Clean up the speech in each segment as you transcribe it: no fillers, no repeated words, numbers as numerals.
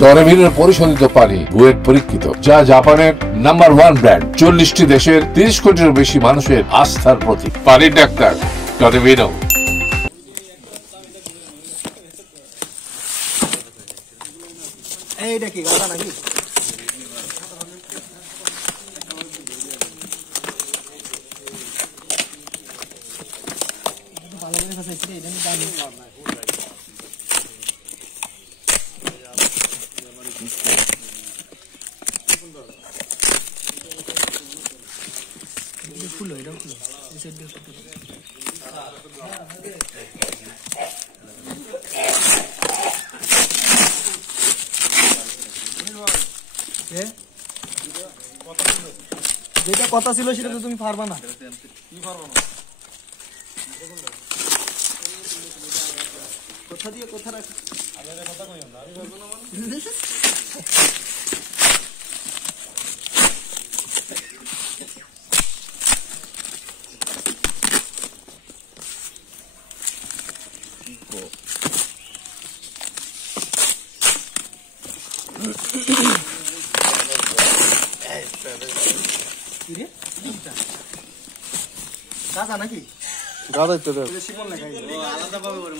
টরভিনের পরিশোধিত পানি বুয়েট পরীক্ষিত, যা জাপানের নাম্বার 1 ব্র্যান্ড। 40টি দেশের 30 কোটিরও বেশি মানুষের আস্থার প্রতীক। পানির ডাক্তার টরভিনো। এইটা কি গাদা নাকি? ভালো করে ফাসাইছি রে, এটা আমি জানি। খুলো, এটা খুলো, এই সাইড দিয়ে খুলো। যেটা কথা ছিল সেটা তো তুমি পারবা না। কথা দিয়ে কথা রাখি। কথা কইও না, আমি বলবো না মানে। গাঁজা নাকি? গাঁজা তো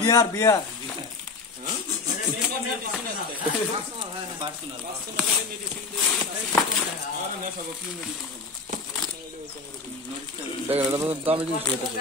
বিহার বিহার দেখেন, এটা তো দামি জিনিস হইতেছে।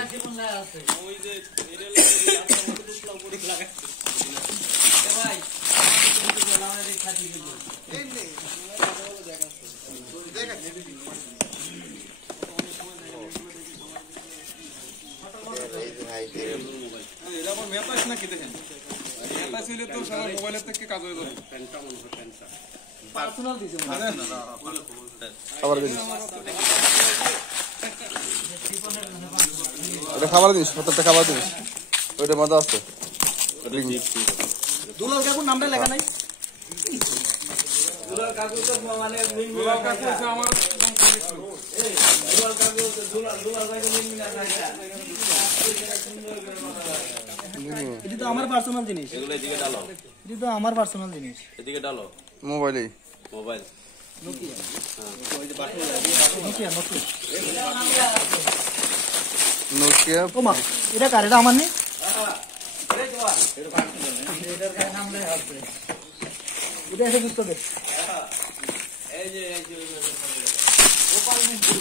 খাবার দিস, 70টা খাবার দিস, ওইটার মধ্যে আছে। দুলাল কাকুর নামটা লেখা নাই। দুলাল কাকু তো মানে দুলাল কাকু আছে আমার দুলাল কাকু দুলাল ভাই মিনা থাকে। এটা তো আমার পার্সোনাল জিনিস। এগুলো এদিকে ডালো। এটা তো আমার পার্সোনাল জিনিস। এদিকে ডালো। Mobile Nokia. হ্যাঁ, ওই যে বাটন নোকিয়া। নোকিয়া। ওমা, এটা কার? এটা আমার নেই। এই তোমার। এটা পার্সোনাল। এটার কাছে নাম লেখা আছে। এটা এসে বুঝতে হবে। এই যে গোপাল মিন্টু।